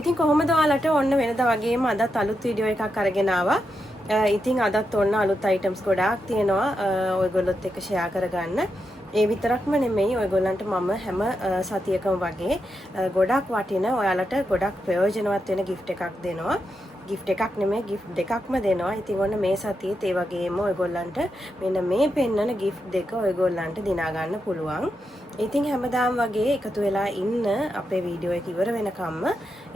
ඉතින් කොහොමද ඔයාලට ඔන්න වෙනදා වගේම අදත් අලුත් වීඩියෝ එකක් අරගෙන ආවා. ඉතින් අදත් ඔන්න අලුත් අයිටම්ස් ගොඩාක් තියෙනවා ඔයගොල්ලොත් එක්ක ෂෙයා කරගන්න. ඒ විතරක්ම නෙමෙයි ඔයගොල්ලන්ට මම හැම සතියකම වගේ ගොඩක් වටින ඔයාලට ගොඩක් ප්‍රයෝජනවත් වෙන gift එකක් දෙනවා. gift එකක් නෙමෙයි gift දෙකක්ම දෙනවා. ඉතින් ඔන්න මේ සතියේත් ඒ වගේම ඔයගොල්ලන්ට මෙන්න මේ පෙන්නන gift දෙක ඔයගොල්ලන්ට දිනා ගන්න පුළුවන්. ඉතින් හැමදාම වගේ එකතු වෙලා ඉන්න අපේ වීඩියෝ එක ඉවර වෙනකම්ම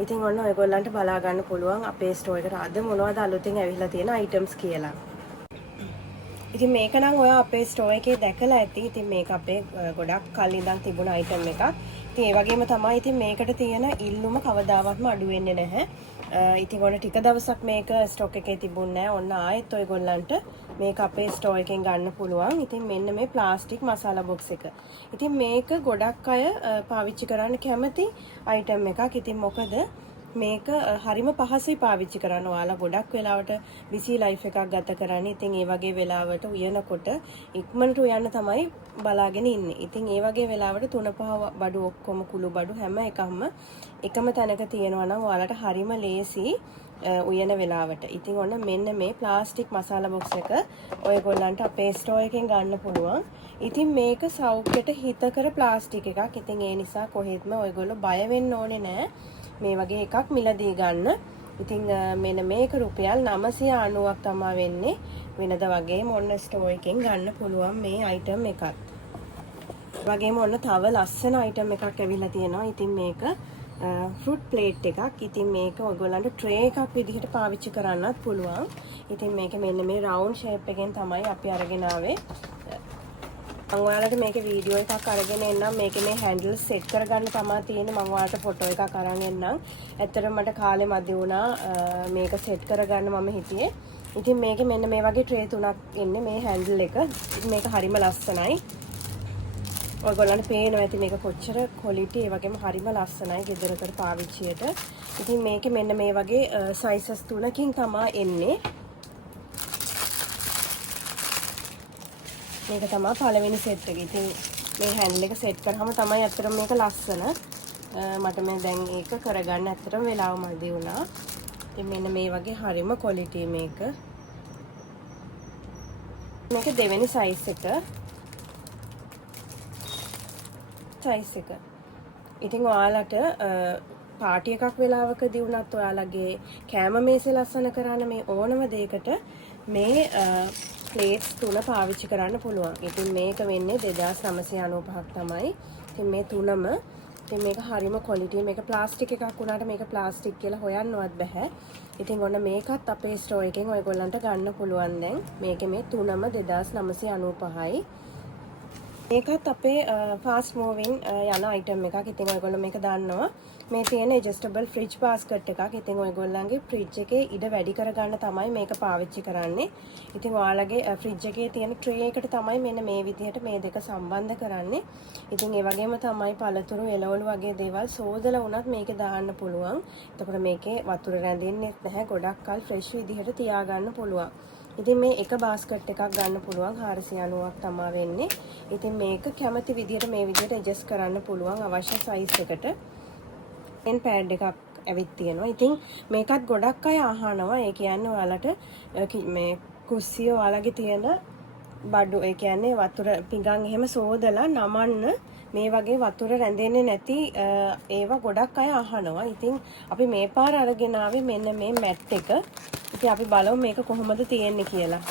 ඉතින් ඔන්න ඔයගොල්ලන්ට බලා ගන්න පුළුවන් අපේ ස්ටෝර් එකට අද මොනවද අලුතෙන් ඇවිල්ලා තියෙන අයිටම්ස් කියලා. ඉතින් මේක නම් ඔයා අපේ ස්ටෝර් එකේ දැකලා ඇති. ඉතින් මේක අපේ ගොඩක් කල් ඉඳන් තිබුණ අයිටම් එකක්. ඉතින් ඒ වගේම තමයි ඉතින් මේකට තියෙන ඉල්ලුම කවදාවත්ම අඩු වෙන්නේ නැහැ. ඉතින් ඔන්න ටික දවසක් මේක ස්ටොක් එකේ තිබුණේ නැහැ. ඔන්න ආයෙත් ඔයගොල්ලන්ට මේක අපේ ස්ටෝර් එකෙන් ගන්න පුළුවන්. ඉතින් මෙන්න මේ ප්ලාස්ටික් මසාලා බොක්ස් එක. ඉතින් මේක ගොඩක් අය පාවිච්චි කරන්න කැමති අයිටම් එකක්. ඉතින් මොකද මේක හරිම පහසුයි පාවිච්චි කරන්න. ඔයාලා ගොඩක් වෙලාවට බිසි ලයිෆ් එකක් ගත කරන්නේ. ඉතින් ඒ වගේ වෙලාවට උයනකොට ඉක්මනට උයන්න තමයි බලාගෙන ඉන්නේ. ඉතින් ඒ වගේ වෙලාවට 3-5 බඩු ඔක්කොම කුළු බඩු හැම එකම තැනක තියෙනවා නම් ඔයාලට හරිම ලේසි උයන වෙලාවට. ඉතින් ඔන්න මෙන්න මේ ප්ලාස්ටික් මසාලා බොක්ස් එක ඔයගොල්ලන්ට අපේ ස්ටෝර් එකෙන් ගන්න පුළුවන්. ඉතින් මේක සෞඛ්‍යයට හිතකර ප්ලාස්ටික් එකක්. ඉතින් ඒ නිසා කොහෙත්ම ඔයගොල්ලෝ බය වෙන්න ඕනේ නැහැ. මේ වගේ එකක් මිලදී ගන්න. ඉතින් මෙන්න මේක රුපියල් 990ක් තමයි වෙන්නේ. වෙනද වගේම ඔන්න ස්ටෝර් එකෙන් ගන්න පුළුවන් මේ අයිටම් එකත්. වගේම ඔන්න තව ලස්සන අයිටම් එකක් ඇවිල්ලා තියෙනවා. ඉතින් මේක ෆෘට් ප්ලේට් එකක්. ඉතින් මේක ඔයගොල්ලන්ට ට්‍රේ එකක් විදිහට පාවිච්චි කරන්නත් පුළුවන්. ඉතින් මේක මෙන්න මේ රවුන්ඩ් ෂේප් එකෙන් තමයි අපි අරගෙන ආවේ. මම ඔයාලට මේකේ වීඩියෝ එකක් අරගෙන එන්නම්. මේකේ මේ හැන්ඩල් සෙට් කරගන්න තමයි තියෙන්නේ. මම ඔයාලට ෆොටෝ එකක් අරන් එන්නම්. ඇත්තටම මට කාලේ මදි වුණා මේක සෙට් කරගන්න මම හිතියේ. ඉතින් මේකේ මෙන්න මේ වගේ ට්‍රේ තුනක් එන්නේ මේ හැන්ඩල් එක. ඉතින් මේක හරිම ලස්සනයි. ඔයගොල්ලන්ට පේනවා ඇති මේක කොච්චර ක්වොලිටි ඒ වගේම හරිම ලස්සනයි ගෙදරකට පාවිච්චියට. ඉතින් මේකේ මෙන්න මේ වගේ සයිසස් තුනකින් තමයි එන්නේ. මේක තමයි පළවෙනි සෙට් එක. ඉතින් මේ හැන්ඩල් එක සෙට් කරාම තමයි අත්‍තරම මේක ලස්සන. මට මේ දැන් ඒක කරගන්න අත්‍තරම වෙලාව මදි වුණා. ඉතින් මෙන්න මේ වගේ හරිම ක්වොලිටි මේක. මේක දෙවෙනි සයිස් එක. ඉතින් ඔයාලට පාටි එකක් වෙලාවකදී වුණත් ඔයාලගේ කෑම මේසේ ලස්සන කරන්න මේ ඕනම දෙයකට මේ ප්ලේට්ස් තුන පාවිච්චි කරන්න පුළුවන්. ඉතින් මේක වෙන්නේ 2995ක් තමයි. ඉතින් මේ තුනම ඉතින් මේක හරිම ක්වොලිටි. මේක ප්ලාස්ටික් එකක් වුණාට මේක ප්ලාස්ටික් කියලා හොයන්නවත් බෑ. ඉතින් ඔන්න මේකත් අපේ ස්ටෝර් එකෙන් ඔයගොල්ලන්ට ගන්න පුළුවන් දැන්. මේකේ මේ තුනම 2995යි. මේකත් අපේ ෆාස්ට් මූවින් යන අයිටම් එකක්. ඉතින් ඔයගොල්ලෝ මේක දන්නවා. මේ තියෙන ඇඩ්ජස්ටබල් ෆ්‍රිජ් බාස්කට් එකක්. ඉතින් ඔයගොල්ලන්ගේ ෆ්‍රිජ් එකේ ඉඩ වැඩි කරගන්න තමයි මේක පාවිච්චි කරන්නේ. ඉතින් ඔයාලගේ ෆ්‍රිජ් එකේ තියෙන ට්‍රේ එකට තමයි මෙන්න මේ විදිහට මේ දෙක සම්බන්ධ කරන්නේ. ඉතින් ඒ වගේම තමයි පළතුරු එළවලු වගේ දේවල් සෝදලා වුණත් මේකේ දාන්න පුළුවන්. එතකොට මේකේ වතුර රැඳෙන්නේ නැහැ. ගොඩක් කල් ෆ්‍රෙෂ් විදිහට තියාගන්න පුළුවන්. ඉතින් මේ එක බාස්කට් එකක් ගන්න පුළුවන් 490ක් තමයි වෙන්නේ. ඉතින් මේක කැමති විදිහට මේ විදිහට ඇඩ්ජස්ට් කරන්න පුළුවන් අවශ්‍ය සයිස් එකට. පෙන් පෑඩ් එකක් ඇවිත් තියෙනවා. ඉතින් මේකත් ගොඩක් අය අහනවා. ඒ කියන්නේ ඔයාලට මේ කුස්සිය ඔයාලගේ තියෙන බඩු ඒ කියන්නේ වතුර පිඟන් එහෙම සෝදලා නමන්න මේ වගේ වතුර රැඳෙන්නේ නැති ඒවා ගොඩක් අය අහනවා. ඉතින් අපි මේ පාර අරගෙන ආවේ මෙන්න මේ මැට් එක. ඉතින් අපි බලමු මේක කොහොමද තියෙන්නේ කියලා.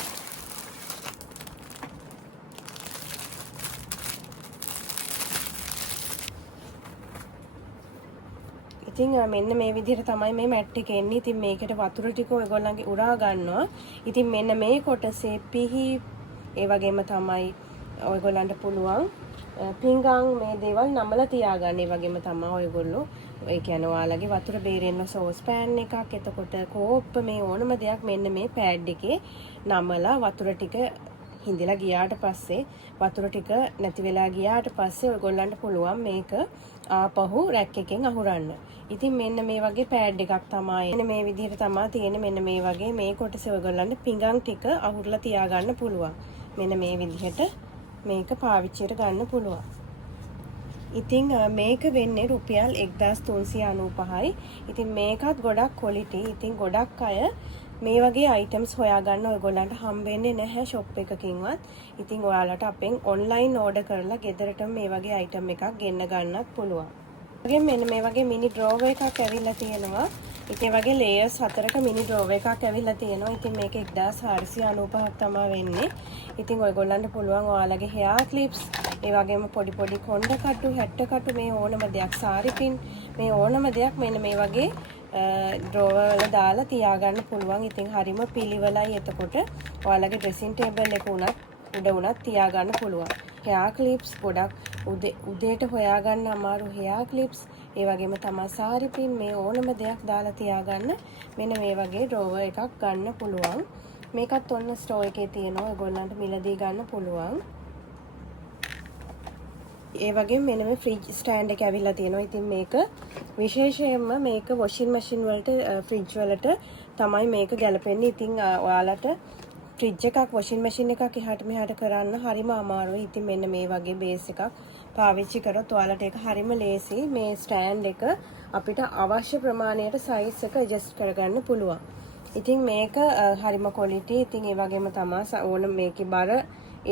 ඉතින් මෙන්න මේ විදිහට තමයි මේ මැට් එක එන්නේ. ඉතින් මේකට වතුර ටික ඔයගොල්ලන්ගේ උරා ගන්නවා. ඉතින් මෙන්න මේ කොටසේ පිහි ඒ වගේම තමයි ඔයගොල්ලන්ට පුළුවන් පිංගම් මේ දේවල් නමලා තියාගන්න. ඒ වගේම තමයි ඔයගොල්ලෝ ඒ කියන්නේ ඔයාලගේ වතුර බේරෙන්න සෝස් පෑන් එකක්, එතකොට කෝප්ප මේ ඕනම දෙයක් මෙන්න මේ පෑඩ් එකේ නමලා වතුර ටික හිඳලා ගියාට පස්සේ වතුර ටික නැති වෙලා ගියාට පස්සේ ඔයගොල්ලන්ට පුළුවන් මේක ආපහු රැක් එකෙන් අහුරන්න. ඉතින් මෙන්න මේ වගේ පෑඩ් එකක් තමයි. මෙන්න මේ විදිහට තමයි තියෙන්නේ. මෙන්න මේ වගේ මේ කොටසේ ඔයගොල්ලන්ට පිංගම් ටික අහුරලා තියාගන්න පුළුවන්. මෙන්න මේ විදිහට මේක පාවිච්චියට ගන්න පුළුවන්. ඉතින් මේක වෙන්නේ රුපියල් 1395යි. ඉතින් මේකත් ගොඩක් ක්වොලිටි. ඉතින් ගොඩක් අය මේ වගේ අයිටම්ස් හොයාගන්න ඔයගොල්ලන්ට හම්බෙන්නේ නැහැ ෂොප් එකකින්වත්. ඉතින් ඔයාලට අපෙන් ඔන්ලයින් ඕඩර් කරලා ගෙදරටම මේ වගේ අයිටම් එකක් ගෙන්න ගන්නත් පුළුවන්. වගේ මෙන්න මේ වගේ මිනි ඩ්‍රෝවර් එකක් ඇවිල්ලා තියෙනවා. ඉතින් වගේ ලේයර්ස් 4ක මිනි ඩ්‍රෝවර් එකක් ඇවිල්ලා තියෙනවා. ඉතින් මේක 1495ක් තමයි වෙන්නේ. ඉතින් ඔයගොල්ලන්ට පුළුවන් ඔයාලගේ හෙයා ක්ලිප්ස්, ඒ වගේම පොඩි පොඩි කොණ්ඩ කටු, හැට්ට කටු, මේ ඕනම දෙයක්, සාරි පින්, මේ ඕනම දෙයක් මෙන්න මේ වගේ ඩ්‍රෝවර් වල දාලා තියාගන්න පුළුවන්. ඉතින් හරිම පිළිවෙලයි. එතකොට ඔයාලගේ ඩ්‍රෙසින් ටේබල් එක උඩ උනත් තියාගන්න පුළුවන්. හෙයා ක්ලිප්ස් ගොඩක් උදේට හොයාගන්න අමාරු හෙයා ක්ලිප්ස්, ඒ වගේම තමයි සාරි පින්, මේ ඕනම දෙයක් දාලා තියාගන්න මෙන්න මේ වගේ ඩ්‍රෝවර් එකක් ගන්න පුළුවන්. මේකත් ඔන්න ස්ටෝ එකේ තියෙනවා. ඔයගොල්ලන්ට මිලදී ගන්න පුළුවන්. ඒ වගේ මෙන්න මේ ෆ්‍රිජ් ස්ටෑන්ඩ් එක ඇවිල්ලා තියෙනවා. ඉතින් මේක විශේෂයෙන්ම මේක වොෂින් මැෂින් වලට, ෆ්‍රිජ් වලට තමයි මේක ගැලපෙන්නේ. ඉතින් ඔයාලට ෆ්‍රිජ් එකක්, වොෂින් මැෂින් එකක් එහාට මෙහාට කරන්න හරිම අමාරුයි. ඉතින් මෙන්න මේ වගේ බේස් එකක් පාවිච්චි කරොත් ඔයාලට ඒක හරිම ලේසි. මේ ස්ටෑන්ඩ් එක අපිට අවශ්‍ය ප්‍රමාණයට සයිස් එක ඇඩ්ජස්ට් කරගන්න පුළුවන්. ඉතින් මේක හරිම ක්වොලිටි. ඉතින් ඒ වගේම තමයි ඕන මේකේ බර,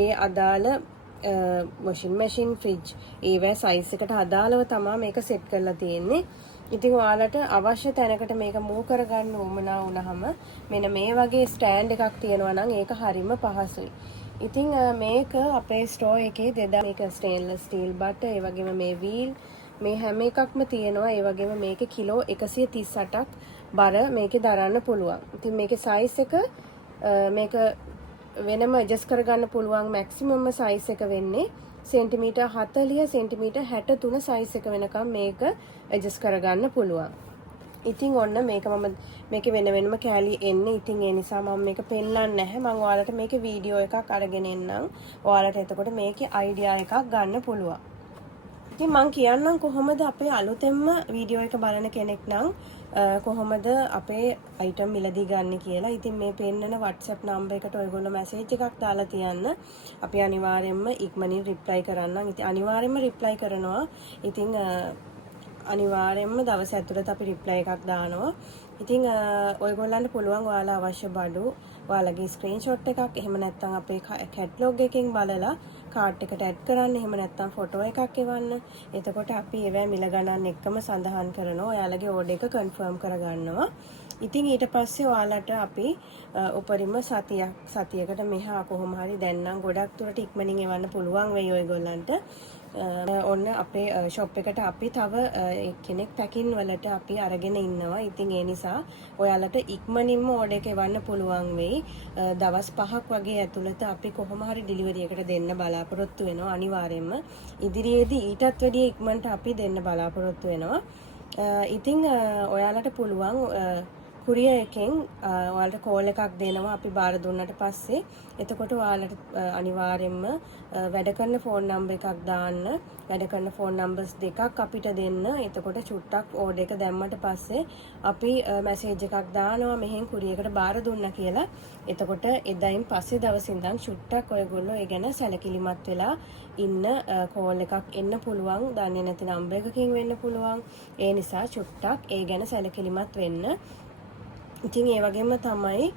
ඒ අදාළ වොෂින් මැෂින්, ෆ්‍රිජ්, ඒවැ සයිස් එකට අදාළව තමයි මේක සෙට් කරලා තියෙන්නේ. ඉතින් ඔයාලට අවශ්‍ය තැනකට මේක මූව් කරගන්න උවමනා වුණාම මෙන්න මේ වගේ ස්ටෑන්ඩ් එකක් තියෙනවා නම් ඒක හරිම පහසුයි. ඉතින් මේක අපේ ස්ටෝ එකේ මේක ස්ටේන්ලස් ස්ටීල් බට, ඒ වගේම මේ වීල්, මේ හැම එකක්ම තියෙනවා. ඒ වගේම මේකේ කිලෝ 138ක් බර මේකේ දරන්න පුළුවන්. ඉතින් මේකේ සයිස් එක මේක වෙනම ඇඩ්ජස්ට් කරගන්න පුළුවන්. මැක්සිමම් සයිස් එක වෙන්නේ සෙන්ටිමීටර් 40 සෙන්ටිමීටර් 63 සයිස් එක වෙනකම් මේක ඇඩ්ජස්ට් කරගන්න පුළුවන්. ඉතින් ඔන්න මේක මම මේකේ වෙනම කෑලි එන්නේ. ඉතින් ඒ නිසා මම මේක පෙන්නන්නේ නැහැ. මම ඔයාලට මේකේ වීඩියෝ එකක් අරගෙන එන්නම්. ඔයාලට එතකොට මේකේ අයිඩියා එකක් ගන්න පුළුවන්. ඉතින් මම කියන්නම් කොහොමද අපේ අලුතෙන්ම වීඩියෝ එක බලන කෙනෙක් නම් කොහොමද අපේ අයිටම් මිලදී ගන්න කියලා. ඉතින් මේ පෙන්නන WhatsApp නම්බර් එකට ඔයගොල්ලෝ මැසේජ් එකක් දාලා තියන්න. අපි අනිවාර්යයෙන්ම ඉක්මනින් රිප්ලයි කරන්නම්. ඉතින් අනිවාර්යයෙන්ම රිප්ලයි කරනවා. ඉතින් අනිවාර්යයෙන්ම දවස් ඇතුළත අපි රිප්ලයි එකක් දානවා. ඉතින් ඔයගොල්ලන්ට පුළුවන් ඔයාලා අවශ්‍ය බඩු, ඔයාලගේ ස්ක්‍රීන්ෂොට් එකක්, එහෙම නැත්නම් අපේ කැටලොග් එකෙන් බලලා කාඩ් එකට ඇඩ් කරන්න, එහෙම නැත්නම් ෆොටෝ එකක් එවන්න. එතකොට අපි ඒවැ මිල ගණන් එක්කම සඳහන් කරනවා. ඔයාලගේ ඕඩර් එක කන්ෆර්ම් කරගන්නවා. ඉතින් ඊට පස්සේ ඔයාලට අපි උපරිම සතියකට මෙහා කොහොම හරි දැන් නම් ගොඩක් දුරට ඉක්මනින් එවන්න පුළුවන් වෙයි ඔයගොල්ලන්ට. ඔන්න අපේ ෂොප් එකට අපි තව කෙනෙක් පැකින් වලට අපි අරගෙන ඉන්නවා. ඉතින් ඒ නිසා ඔයාලට ඉක්මනින්ම ඕඩර් එක එවන්න පුළුවන් වෙයි. දවස් 5ක් වගේ ඇතුළත අපි කොහොම හරි ඩිලිවරි එකට දෙන්න බලාපොරොත්තු වෙනවා. අනිවාර්යයෙන්ම ඉදිරියේදී ඊටත් වැඩිය ඉක්මනට අපි දෙන්න බලාපොරොත්තු වෙනවා. ඉතින් ඔයාලට පුළුවන් කුරියර් එකෙන් ඔයාලට කෝල් එකක් දෙනවා අපි බාර දුන්නට පස්සේ. එතකොට ඔයාලට අනිවාර්යයෙන්ම වැඩ කරන ෆෝන් නම්බර් එකක් දාන්න. වැඩ කරන ෆෝන් නම්බර්ස් දෙකක් අපිට දෙන්න. එතකොට චුට්ටක් ඕඩර් එක දැම්මට පස්සේ අපි මැසේජ් එකක් දානවා මෙහෙන් කුරියර් එකට බාර දුන්නා කියලා. එතකොට එදායින් පස්සේ දවසින් ඉඳන් චුට්ටක් ඔයගොල්ලෝ ඒ ගැන සැලකිලිමත් වෙලා ඉන්න. කෝල් එකක් එන්න පුළුවන්. දන්නේ නැති නම්බර් එකකින් වෙන්න පුළුවන්. ඒ නිසා චුට්ටක් ඒ ගැන සැලකිලිමත් වෙන්න. ඉතින් ඒ වගේම තමයි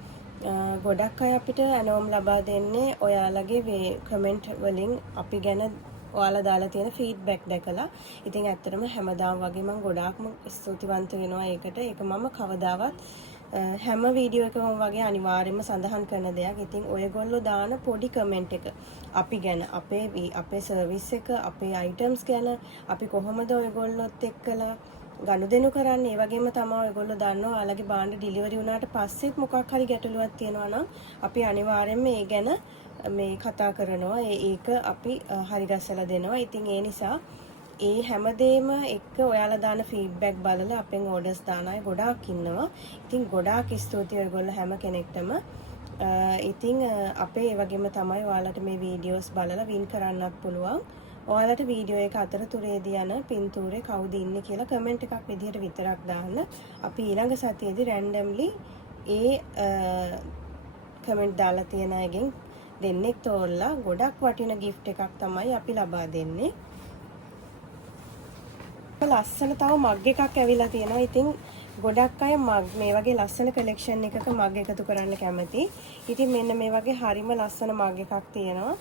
ගොඩක් අය අපිට ඇනෝම් ලබා දෙන්නේ ඔයාලගේ කමෙන්ට් වලින් අපි ගැන ඔයාලා දාලා තියෙන ෆීඩ්බැක් දැකලා. ඉතින් ඇත්තටම හැමදාම වගේ මම ගොඩාක්ම ස්තුතිවන්ත වෙනවා ඒකට. ඒක මම කවදාවත් හැම වීඩියෝ එකකම වගේ අනිවාර්යයෙන්ම සඳහන් කරන දෙයක්. ඉතින් ඔයගොල්ලෝ දාන පොඩි කමෙන්ට් එක අපි ගැන, අපේ සර්විස් එක, අපේ අයිටම්ස් ගැන, අපි කොහොමද ඔයගොල්ලොත් එක්කලා ගනුදෙනු කරන්නේ. ඒ වගේම තමයි ඔයගොල්ලෝ දන්නවා ඔයාලගේ භාණ්ඩ ඩිලිවරි වුණාට පස්සෙත් මොකක් හරි ගැටලුවක් තියෙනවා නම් අපි අනිවාර්යයෙන්ම ඒ ගැන මේ කතා කරනවා. ඒක අපි හරි ගස්සලා දෙනවා. ඉතින් ඒ නිසා ඒ හැමදේම එක්ක ඔයාලා දාන ෆීඩ්බැක් බලලා අපෙන් ඕඩර්ස් දාන අය ගොඩාක් ඉන්නවා. ඉතින් ගොඩාක් ස්තුතියි ඔයගොල්ලෝ හැම කෙනෙක්ටම. ඉතින් අපේ ඒ වගේම තමයි ඔයාලට මේ වීඩියෝස් බලලා වින් කරන්නත් පුළුවන්. ඔයාලට වීඩියෝ එක අතරතුරේදී යන පින්තූරේ කවුද ඉන්නේ කියලා කමෙන්ට් එකක් විදිහට විතරක් දාන්න. අපි ඊළඟ සතියේදී රැන්ඩම්ලි ඒ කමෙන්ට් දාලා තියෙන අයගෙන් දෙන්නෙක් තෝරලා ගොඩක් වටින gift එකක් තමයි අපි ලබා දෙන්නේ. ලස්සන තව මග් එකක් ඇවිල්ලා තියෙනවා. ඉතින් ගොඩක් අය මග් මේ වගේ ලස්සන කලෙක්ෂන් එකක මග් එකතු කරන්න කැමති. ඉතින් මෙන්න මේ වගේ හරිම ලස්සන මග් එකක් තියෙනවා.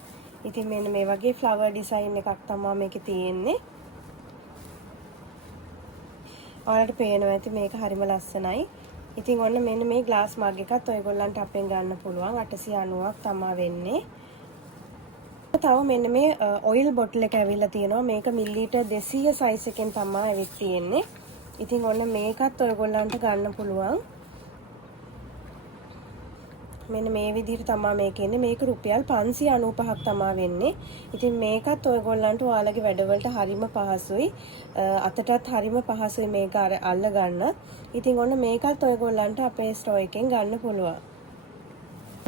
ඉතින් මෙන්න මේ වගේ ෆ්ලවර් ඩිසයින් එකක් තමයි මේකේ තියෙන්නේ. ඔයාලට පේනවා ඇති මේක හරිම ලස්සනයි. ඉතින් ඔන්න මෙන්න මේ ග්ලාස් මග් එකත් ඔයගොල්ලන්ට අපෙන් ගන්න පුළුවන්. 890ක් තමයි වෙන්නේ. තව මෙන්න මේ ඔයිල් බොටල් එක ඇවිල්ලා තියෙනවා. මේක මිලිලීටර් 200 සයිස් එකෙන් තමයි ඇවිත් තියෙන්නේ. ඉතින් ඔන්න මේකත් ඔයගොල්ලන්ට ගන්න පුළුවන්. මෙන්න මේ විදිහට තමයි මේක එන්නේ. මේක රුපියල් 595ක් තමයි වෙන්නේ. ඉතින් මේකත් ඔයගොල්ලන්ට ඔයාලගේ වැඩවලට හරිම පහසුයි. අතටත් හරිම පහසුයි මේක අල්ල ගන්න. ඉතින් ඔන්න මේකත් ඔයගොල්ලන්ට අපේ ස්ටෝර් එකෙන් ගන්න පුළුවන්.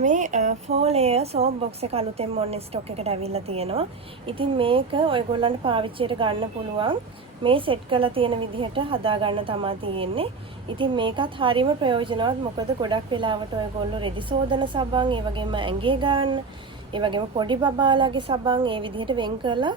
මේ 4 layer soap box එක අලුතෙන් මොන්න ස්ටොක් එකට ඇවිල්ලා තියෙනවා. ඉතින් මේක ඔයගොල්ලන්ට පාවිච්චියට ගන්න පුළුවන්. මේ සෙට් කරලා තියෙන විදිහට හදා ගන්න තමයි තියෙන්නේ. ඉතින් මේකත් හරියම ප්‍රයෝජනවත්. මොකද ගොඩක් වෙලාවට ඔයගොල්ලෝ රෙදි සෝදන සබන්, ඒ වගේම ඇඟේ ගන්න, ඒ වගේම පොඩි බබාලාගේ සබන් ඒ විදිහට වෙන් කරලා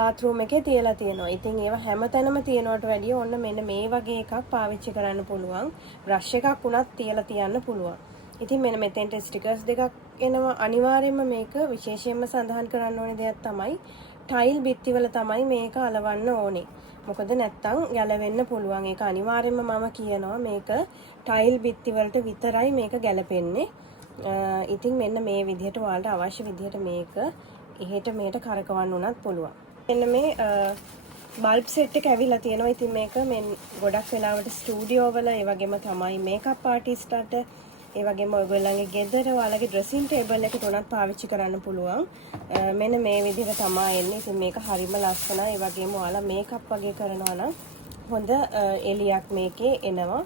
බාත්රූම් එකේ තියලා තියෙනවා. ඉතින් ඒවා හැමතැනම තියනවට වැඩිය ඔන්න මෙන්න මේ වගේ එකක් පාවිච්චි කරන්න පුළුවන්. බ්‍රෂ් එකක් උනත් තියලා තියන්න පුළුවන්. ඉතින් මෙන්න මෙතෙන්ට ස්ටිකර්ස් දෙකක් එනවා. අනිවාර්යයෙන්ම මේක විශේෂයෙන්ම සඳහන් කරන්න ඕනේ දෙයක් තමයි ටයිල් බිත්තිවල තමයි මේක අලවන්න ඕනේ. මොකද නැත්තම් ගැලවෙන්න පුළුවන්. ඒක අනිවාර්යයෙන්ම මම කියනවා මේක ටයිල් බිත්තිවලට විතරයි මේක ගැලපෙන්නේ. ඉතින් මෙන්න මේ විදිහට ඔයාලට අවශ්‍ය විදිහට මේක එහෙට මෙහෙට කරකවන්න උනත් පුළුවන්. මෙන්න මේ බල්බ් සෙට් එක ඇවිල්ලා තියෙනවා. ඉතින් මේක ගොඩක් වෙලාවට ස්ටුඩියෝ වල ඒ වගේම තමයි මේකප් ආටිස්ට්ලාට ඒ වගේම ඔයගොල්ලන්ගේ ගෙදර ඔයාලගේ ඩ්‍රෙසින් ටේබල් එකට උනත් පාවිච්චි කරන්න පුළුවන්. මෙන්න මේ විදිහට තමයි එන්නේ. ඉතින් මේක හරිම ලස්සනයි. ඒ වගේම ඔයාලා මේකප් වගේ කරනවා නම් හොඳ එළියක් මේකේ එනවා.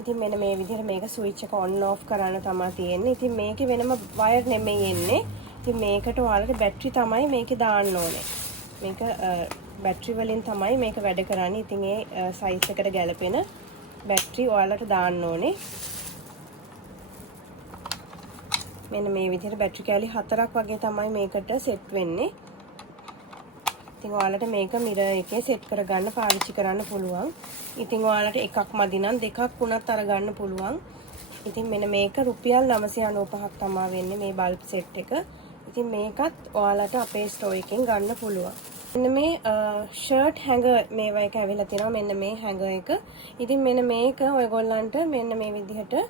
ඉතින් මෙන්න මේ විදිහට මේක ස්විච් එක ඔන් ඔෆ් කරන්න තමයි තියෙන්නේ. ඉතින් මේකේ වෙනම වයර් නෙමෙයි එන්නේ. ඉතින් මේකට ඔයාලට බැටරි තමයි මේකේ දාන්න ඕනේ. මේක බැටරි වලින් තමයි මේක වැඩ කරන්නේ. ඉතින් ඒ සයිස් එකට ගැලපෙන බැටරි ඔයාලට දාන්න ඕනේ. මෙන්න මේ විදිහට බැටරි කෑලි 4ක් වගේ තමයි මේකට සෙට් වෙන්නේ. ඉතින් ඔයාලට මේක මිරර් එකේ සෙට් කරගන්න පාවිච්චි කරන්න පුළුවන්. ඉතින් ඔයාලට එකක් මදි නම් දෙකක් වුණත් අරගන්න පුළුවන්. ඉතින් මෙන්න මේක රුපියල් 995ක් තමයි වෙන්නේ මේ බල්බ් සෙට් එක. ඉතින් මේකත් ඔයාලට අපේ ස්ටෝර් එකෙන් ගන්න පුළුවන්. මෙන්න මේ ෂර්ට් හැංගර් මේවා එක ඇවිල්ලා තියෙනවා. මෙන්න මේ හැංගර් එක. ඉතින් මෙන්න මේක ඔයගොල්ලන්ට මෙන්න මේ විදිහට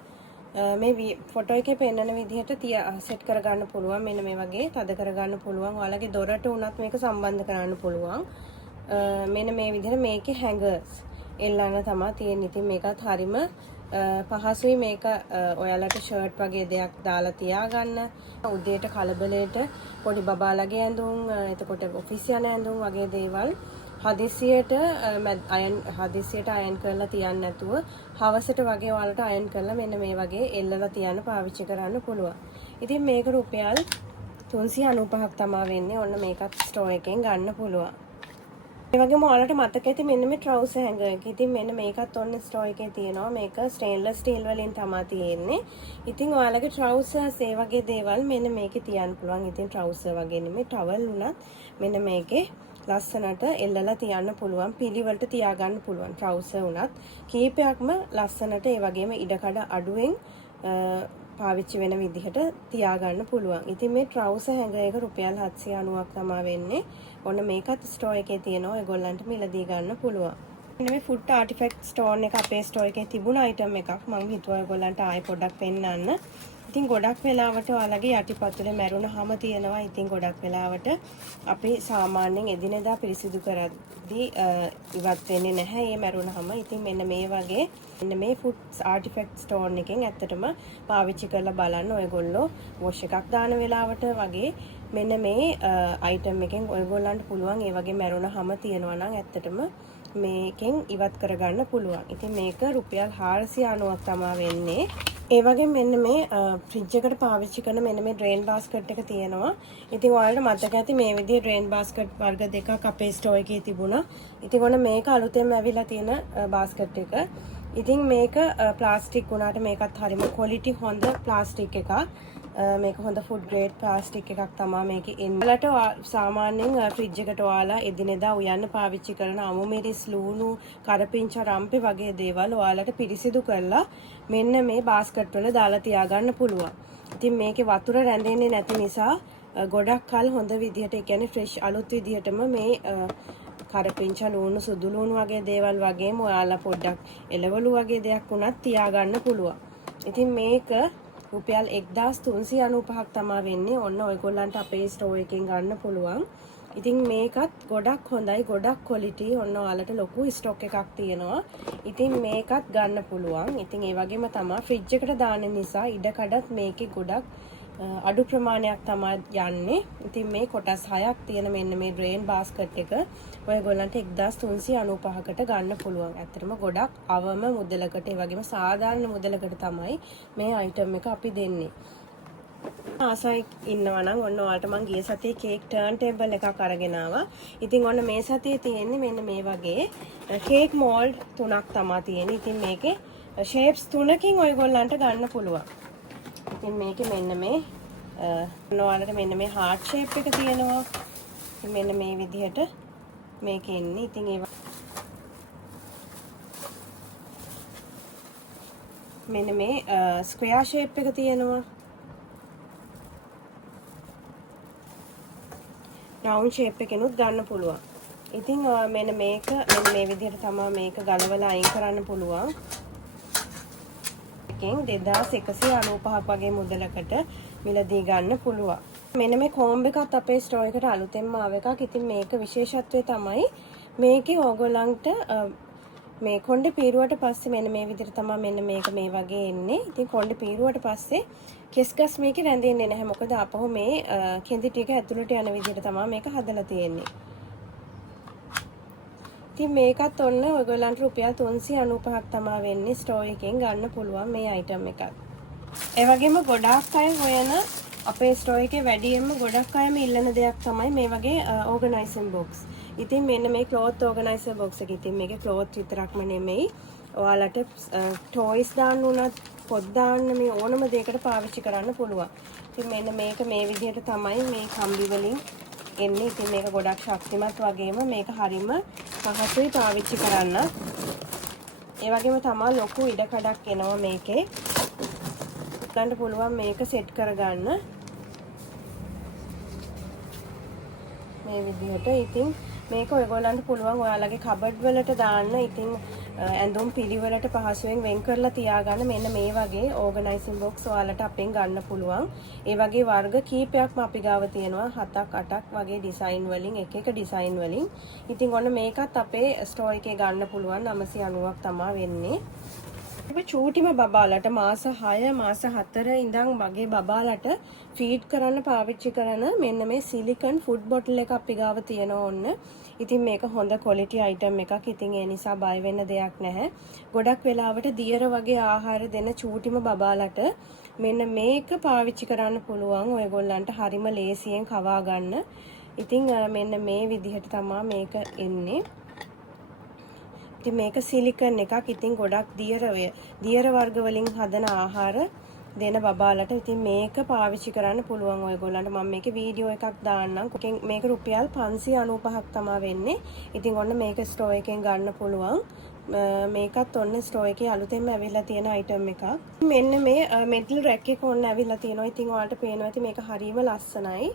මේ ෆොටෝ එකේ පෙන්නන විදිහට සෙට් කරගන්න පුළුවන්. මෙන්න මේ වගේ තද කරගන්න පුළුවන්. ඔයාලගේ දොරට උනත් මේක සම්බන්ධ කරන්න පුළුවන්. මෙන්න මේ විදිහට මේකේ හැංගර්ස් එල්ලන්න තමයි තියෙන්නේ. ඉතින් මේකත් හරිම පහසුයි. මේක ඔයාලට ෂර්ට් වගේ දෙයක් දාලා තියාගන්න. උදේට කලබලයට පොඩි බබාලගේ ඇඳුම්, එතකොට ඔෆිස් යන ඇඳුම් වගේ දේවල් හදිසියට අයන් කරලා තියන්න නැතුව හවසට වගේ ඔයාලට අයන් කරලා මෙන්න මේ වගේ එල්ලලා තියන්න පාවිච්චි කරන්න පුළුවන්. ඉතින් මේක රුපියල් 395ක් තමයි වෙන්නේ. ඔන්න මේකත් ස්ටෝර් එකෙන් ගන්න පුළුවන්. ඒ වගේම ඔයාලට මතක ඇති මෙන්න මේ ට්‍රවුසර් හැංගර් එක. ඉතින් මෙන්න මේකත් ඔන්න ස්ටෝර් එකේ තියෙනවා. මේක ස්ටේන්ලස් ස්ටීල් වලින් තමයි තියෙන්නේ. ඉතින් ඔයාලගේ ට්‍රවුසර්ස් ඒ වගේ දේවල් මෙන්න මේකේ තියන්න පුළුවන්. ඉතින් ට්‍රවුසර් වගේ නෙමෙයි ටවල් උනත් මෙන්න මේකේ ලස්සනට එල්ලලා තියන්න පුළුවන්. පිළිවෙලට තියාගන්න පුළුවන්. ට්‍රවුසර් උනත් කීපයක්ම ලස්සනට ඒ වගේම ඉඩකඩ අඩුවෙන් පාවිච්චි වෙන විදිහට තියාගන්න පුළුවන්. ඉතින් මේ ට්‍රවුසර් හැංගර් එක රුපියල් 790ක් තමයි වෙන්නේ. ඔන්න මේකත් ස්ටෝර් එකේ තියෙනවා. ඒගොල්ලන්ට මිලදී ගන්න පුළුවන්. මෙන්න මේ ෆුඩ් ආටිෆැක්ට් ස්ටෝන් එක අපේ ස්ටෝර් එකේ තිබුණ අයිටම් එකක්. මම හිතුවා ඒගොල්ලන්ට ආයෙ පොඩ්ඩක් පෙන්නන්න. ඉතින් ගොඩක් වෙලාවට ඔයාලගේ යටිපතුලේ මැරුණාම තියෙනවා. ඉතින් ගොඩක් වෙලාවට අපි සාමාන්‍යයෙන් එදිනෙදා පිරිසිදු කරද්දී ඉවත් වෙන්නේ නැහැ මේ මැරුණාම. ඉතින් මෙන්න මේ වගේ මෙන්න මේ ෆුඩ් ආටිෆැක්ට් ස්ටෝන් එකෙන් ඇත්තටම පාවිච්චි කරලා බලන්න. ඔයගොල්ලෝ වොෂ් එකක් දාන වෙලාවට වගේ මෙන්න මේ අයිටම් එකෙන් ඔයගොල්ලන්ට පුළුවන් ඒ වගේ මැරුණාම තියෙනවා නම් ඇත්තටම මේකෙන් ඉවත් කරගන්න පුළුවන්. ඉතින් මේක රුපියල් 490ක් තමයි වෙන්නේ. ඒ වගේ මෙන්න මේ ෆ්‍රිජ් එකට පාවිච්චි කරන මෙන්න මේ ඩ්‍රේන් බාස්කට් එක තියෙනවා. ඉතින් ඔයාලට මතක ඇති මේ විදිහේ ඩ්‍රේන් බාස්කට් වර්ග දෙකක් අපේ ස්ටෝර් එකේ තිබුණා. ඉතින් ඔන්න මේක අලුතෙන් ඇවිල්ලා තියෙන බාස්කට් එක. ඉතින් මේක ප්ලාස්ටික් වුණාට මේකත් හරිම ක්වොලිටි හොඳ ප්ලාස්ටික් එකක්. මේක හොඳ ෆුඩ් ග්‍රේඩ් ප්ලාස්ටික් එකක් තමයි මේකේ එන්නේ. ඔයාලට සාමාන්‍යයෙන් ෆ්‍රිජ් එකට ඔයාලා එදිනෙදා උයන්න පාවිච්චි කරන අමු මිරිස් ලූණු කරපිංච රම්පේ වගේ දේවල් ඔයාලට පිරිසිදු කරලා මෙන්න මේ බාස්කට් වල දාලා තියාගන්න පුළුවන්. ඉතින් මේකේ වතුර රැඳෙන්නේ නැති නිසා ගොඩක් කල් හොඳ විදිහට ඒ කියන්නේ ෆ්‍රෙෂ් අලුත් විදිහටම මේ කරපිංච ලූණු සුදු ලූණු වගේ දේවල් වගේම ඔයාලා පොඩ්ඩක් එළවලු වගේ දෙයක් වුණත් තියාගන්න පුළුවන්. ඉතින් මේක රුපියල් 1395ක් තමයි වෙන්නේ. ඔන්න ඔයගොල්ලන්ට අපේ ස්ටෝර් එකෙන් ගන්න පුළුවන්. ඉතින් මේකත් ගොඩක් හොඳයි, ගොඩක් ක්වොලිටි. ඔන්න ඔයාලට ලොකු ස්ටොක් එකක් තියෙනවා. ඉතින් මේකත් ගන්න පුළුවන්. ඉතින් ඒ වගේම තමයි ෆ්‍රිජ් එකට දාන්න නිසා ඉඩකඩත් මේකේ ගොඩක් අඩු ප්‍රමාණයක් තමයි යන්නේ. ඉතින් මේ කොටස් 6ක් තියෙන මෙන්න මේ ඩ්‍රේන් බාස්කට් එක ඔයගොල්ලන්ට 1395කට ගන්න පුළුවන්. ඇත්තටම ගොඩක් අවම මුදලකට ඒ වගේම සාධාරණ මුදලකට තමයි මේ අයිටම් එක අපි දෙන්නේ. ආසයි ඉන්නවා නම් ඔන්න ඔයාලට මම ගිය සතියේ කේක් ටර්න් ටේබල් එකක් අරගෙන ආවා. ඉතින් ඔන්න මේ සතියේ තියෙන්නේ මෙන්න මේ වගේ කේක් මෝල්ඩ් 3ක් තමයි තියෙන්නේ. ඉතින් මේකේ ෂේප්ස් 3කින් ඔයගොල්ලන්ට ගන්න පුළුවන්. ඉතින් මේකේ මෙන්න මේ ඔයාලට මෙන්න මේ හાર્ට් ෂේප් එක තියෙනවා. ඉතින් මෙන්න මේ විදිහට මේකේ ඉන්නේ. ඉතින් ඒ මෙන්න මේ ස්ක්වෙයාර් ෂේප් එක තියෙනවා. රවුන්ඩ් ෂේප් එකෙනුත් ගන්න පුළුවන්. ඉතින් මෙන්න මේ විදිහට තමයි මේක ගලවලා අයින් කරන්න පුළුවන්. 2195ක් වගේ මුදලකට මිලදී ගන්න පුළුවන්. මෙන්න මේ කොම්බ් එකත් අපේ ස්ටෝර් එකට අලුතෙන්ම ආව එකක්. ඉතින් මේක විශේෂත්වය තමයි මේකේ ඕගොල්ලන්ට මේ කොණ්ඩේ පීරුවට පස්සේ මෙන්න මේ විදිහට තමයි මෙන්න මේක මේ වගේ එන්නේ. ඉතින් කොණ්ඩේ පීරුවට පස්සේ කෙස්ගස් මේකේ රැඳෙන්නේ නැහැ. මොකද අපහු මේ කෙඳි ටික ඇතුළට යන විදිහට තමයි මේක හදලා තියෙන්නේ. ඉතින් මේකත් ඔන්න ඔයගොල්ලන්ට රුපියල් 395ක් තමයි වෙන්නේ ස්ටෝර් එකෙන් ගන්න පුළුවන් මේ අයිටම් එකත්. ඒ වගේම ගොඩාක් අය හොයන අපේ ස්ටෝර් එකේ වැඩියෙන්ම ගොඩක් අයම ඉල්ලන දෙයක් තමයි මේ වගේ ඕගනයිසින් බොක්ස්. ඉතින් මෙන්න මේ ක්ලෝත් ඕගනයිසර් බොක්ස් එක. ඉතින් මේකේ ක්ලෝත් විතරක්ම නෙමෙයි. ඔයාලට ටොයිස් දාන්න උනත් පොත් දාන්න මේ ඕනම දෙයකට පාවිච්චි කරන්න පුළුවන්. ඉතින් මෙන්න මේක මේ විදිහට තමයි මේ කම්බි වලින් එන්නේ. ඉතින් මේක ගොඩක් ශක්තිමත් වගේම මේක හරිම පහසුයි පාවිච්චි කරන්න. ඒ වගේම තමයි ලොකු ඉඩකඩක් එනවා මේකේ. ගන්න පුළුවන් මේක සෙට් කරගන්න. මේ විදිහට. ඉතින් මේක ඔයගොල්ලන්ට පුළුවන් ඔයාලගේ කබඩ් වලට දාන්න. ඉතින් ඇඳුම් පිළිවෙලට පහසුවෙන් වෙන් කරලා තියාගන්න මෙන්න මේ වගේ ඕගනයිසින් බොක්ස් ඔයාලට අපෙන් ගන්න පුළුවන්. ඒ වගේ වර්ග කීපයක්ම අපි ගාව තියෙනවා. 7ක් 8ක් වගේ ඩිසයින් වලින් එක ඩිසයින් වලින්. ඉතින් ඔන්න මේකත් අපේ ස්ටෝර් එකේ ගන්න පුළුවන්. 990ක් තමයි වෙන්නේ. චූටිම බබාලට මාස 6 මාස 4 ඉඳන් වගේ බබාලට ෆීඩ් කරන්න පාවිච්චි කරන මෙන්න මේ සිලිකන් ෆුඩ් බොටල් එක අපි ගාව තියෙනවා ඔන්න. ඉතින් මේක හොඳ ක්වොලිටි අයිටම් එකක්. ඉතින් ඒ නිසා බය වෙන්න දෙයක් නැහැ. ගොඩක් වෙලාවට දියර වගේ ආහාර දෙන චූටිම බබාලට මෙන්න මේක පාවිච්චි කරන්න පුළුවන්. ඔයගොල්ලන්ට හරිම ලේසියෙන් කවා ගන්න. ඉතින් මෙන්න මේ විදිහට තමයි මේක එන්නේ. ඉතින් මේක සිලිකන් එකක්. ඉතින් ගොඩක් දියර වර්ග වලින් හදන ආහාර දෙන බබාලට ඉතින් මේක පාවිච්චි කරන්න පුළුවන් ඔයගොල්ලන්ට. මම මේකේ වීඩියෝ එකක් දාන්නම්. මේක රුපියල් 595ක් තමයි වෙන්නේ. ඉතින් ඔන්න මේක ස්ටෝර් එකෙන් ගන්න පුළුවන්. මේකත් ඔන්න ස්ටෝර් එකේ අලුතෙන්ම ඇවිල්ලා තියෙන අයිටම් එකක්. මෙන්න මේ මෙටල් රැක් එක ඔන්න ඇවිල්ලා තියෙනවා. ඉතින් ඔයාලට පේනවා ඇති මේක හරිම ලස්සනයි.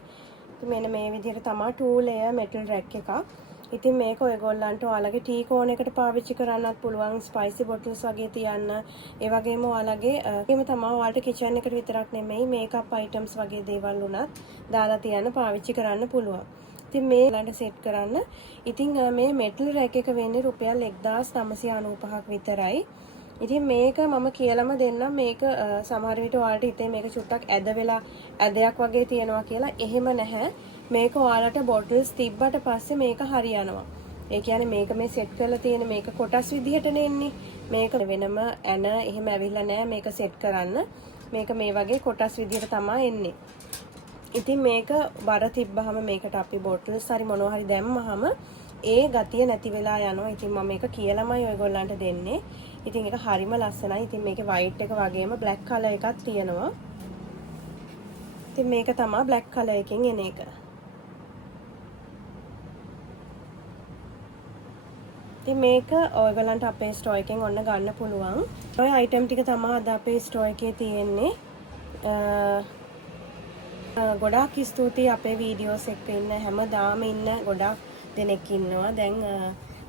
ඉතින් මෙන්න මේ විදිහට තමයි 2 layer මෙටල් රැක් එකක්. ඉතින් මේක ඔයගොල්ලන්ට ඔයාලගේ ටී කෝන් එකට පාවිච්චි කරන්නත් පුළුවන්. ස්පයිසි බොටල්ස් වගේ තියන්න. ඒ වගේම ඔයාලගේ එහෙම තමයි ඔයාලට කිචන් එකට විතරක් නෙමෙයි මේකප් අයිටම්ස් වගේ දේවල් උනත් දාලා තියන්න පාවිච්චි කරන්න පුළුවන්. ඉතින් මේ ළඟ සෙට් කරන්න. ඉතින් මේ මෙටල් රැක් එක වෙන්නේ රුපියල් 1995ක් විතරයි. ඉතින් මේක මම කියලාම දෙන්නම්. මේක සමහර විට ඔයාලට හිතේ මේක චුට්ටක් ඇද වෙලා ඇදයක් වගේ තියෙනවා කියලා. එහෙම නැහැ. මේක ඔයාලට බොටල්ස් තිබ්බට පස්සේ මේක හරියනවා. ඒ කියන්නේ මේක මේ සෙට් කරලා තියෙන මේක කොටස් විදිහටනේ එන්නේ. මේක වෙනම ඇන එහෙම ඇවිල්ලා නැහැ මේක සෙට් කරන්න. මේක මේ වගේ කොටස් විදිහට තමයි එන්නේ. ඉතින් මේක බර තිබ්බහම මේකට අපි බොටල්ස් හරි මොනවා හරි දැම්මහම ඒ ගතිය නැති වෙලා යනවා. ඉතින් මම මේක කියලාමයි ඔයගොල්ලන්ට දෙන්නේ. ඉතින් ඒක හරිම ලස්සනයි. ඉතින් මේකේ white එක වගේම black color එකක් තියෙනවා. ඉතින් මේක තමයි black color එකකින් එන එක. ඉතින් මේක ඔයගලන්ට අපේ ස්ටෝර් එකෙන් ඔන්න ගන්න පුළුවන්. ඔය අයිටම් ටික තමයි අද අපේ ස්ටෝර් එකේ තියෙන්නේ. ගොඩාක් ස්තුතියි අපේ වීඩියෝස් එක්ක ඉන්න හැමදාම ඉන්න ගොඩාක් දෙනෙක් ඉන්නවා. දැන්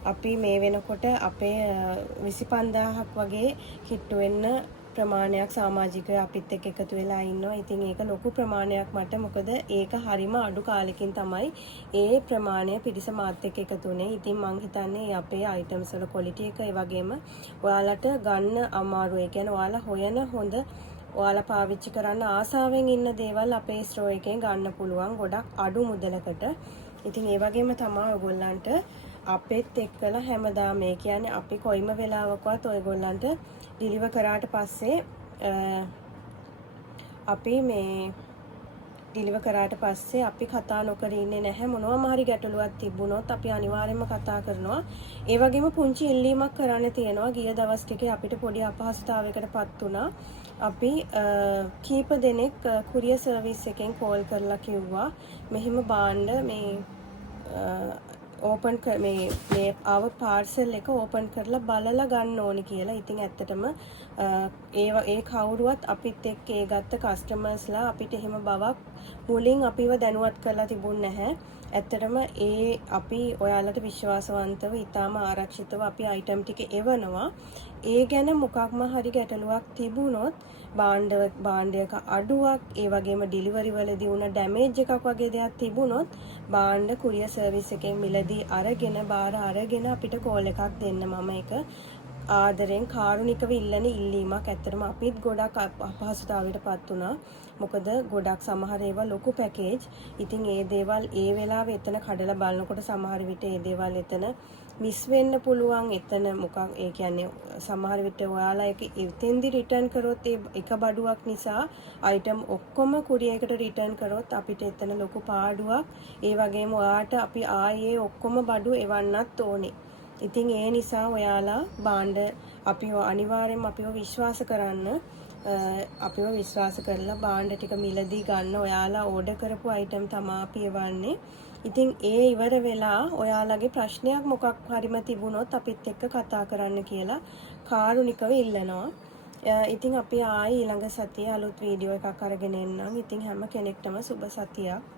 අපි මේ වෙනකොට අපේ 25000ක් වගේ කිට්ටු වෙන්න ප්‍රමාණයක් සමාජිකයෝ අපිත් එක්ක එකතු වෙලා ඉන්නවා. ඉතින් ඒක ලොකු ප්‍රමාණයක් මට. මොකද ඒක හරිම අඩු කාලෙකින් තමයි ඒ ප්‍රමාණය පිරිස මාත් එක්ක එකතු වුනේ. ඉතින් මං හිතන්නේ අපේ අයිටම්ස් වල ක්වොලිටි එක ඒ වගේම ඔයාලට ගන්න අමාරු. ඒ කියන්නේ ඔයාලා හොයන හොඳ ඔයාලා පාවිච්චි කරන්න ආසාවෙන් ඉන්න දේවල් අපේ ස්ටෝර් එකෙන් ගන්න පුළුවන් ගොඩක් අඩු මුදලකට. ඉතින් ඒ වගේම තමයි ඔයගොල්ලන්ට අපෙත් එක්කලා හැමදාම මේ කියන්නේ අපි කොයිම වෙලාවකවත් ඔයගොල්ලන්ට ඩිලිවර් කරාට පස්සේ අපි කතා නොකර ඉන්නේ නැහැ. මොනවාම හරි ගැටලුවක් තිබුණොත් අපි අනිවාර්යයෙන්ම කතා කරනවා. ඒ වගේම පුංචි ඉල්ලීමක් කරන්න තියෙනවා. ගිය දවස් ටිකේ අපිට පොඩි අපහසුතාවයකටපත් වුණා. අපි කීප දෙනෙක් කුරියර් සර්විස් එකෙන් කෝල් කරලා කිව්වා මෙහිම භාණ්ඩ මේ මේ ආව පාර්සල් එක ඕපන් කරලා බලලා ගන්න ඕනි කියලා. ඉතින් ඇත්තටම ඒ කවුරුවත් අපිත් එක්ක ඒ ගත්ත කස්ටමර්ස්ලා අපිට එහෙම බවක් මුලින් අපිව දැනුවත් කරලා තිබුණ නැහැ. ඇත්තටම අපි ඔයාලට විශ්වාසවන්තව ඉතාම ආරක්ෂිතව අපි අයිටම් ටික එවනවා. ඒ ගැන මොකක්ම හරි ගැටලුවක් තිබුණොත් භාණ්ඩයක අඩුවක් ඒ වගේම ඩිලිවරි වලදී වුණ ඩැමේජ් එකක් වගේ දෙයක් තිබුණොත් භාණ්ඩ කුරියර් සර්විස් එකෙන් මිලදී අරගෙන බාර අරගෙන අපිට කෝල් එකක් දෙන්න. මම ඒක ආදරෙන් කාරුණිකව ඉල්ලන ඉල්ලීමක්. ඇත්තටම අපිත් ගොඩක් අපහසුතාවයටපත් වුණා. මොකද ගොඩක් සමහර ඒවා ලොකු පැකේජ්. ඉතින් ඒ දේවල් ඒ වෙලාවේ එතන කඩලා බලනකොට සමහර විට ඒ දේවල් එතන මිස් වෙන්න පුළුවන්. එතන මොකක් ඒ කියන්නේ සමහර විට ඔයාලා ඒක එතෙන්දි රිටර්න් කරොත් ඒ එක බඩුවක් නිසා අයිටම් ඔක්කොම කුරියර් එකට රිටර්න් කරොත් අපිට එතන ලොකු පාඩුවක්. ඒ වගේම ඔයාට අපි ආයේ ඔක්කොම බඩු එවන්නත් ඕනේ. ඉතින් ඒ නිසා ඔයාලා භාණ්ඩ අපිව අනිවාර්යෙන්ම අපිව විශ්වාස කරන්න. අපිව විශ්වාස කරලා භාණ්ඩ ටික මිලදී ගන්න. ඔයාලා ඕඩර් කරපු අයිටම් තමයි අපි එවන්නේ. ඉතින් ඒ ඉවර වෙලා ඔයාලගේ ප්‍රශ්නයක් මොකක් හරිම තිබුණොත් අපිත් එක්ක කතා කරන්න කියලා කාරුණිකව ඉල්ලනවා. ඉතින් අපි ආයේ ඊළඟ සතියේ අලුත් වීඩියෝ එකක් අරගෙන එන්නම්. ඉතින් හැම කෙනෙක්ටම සුබ සතියක්.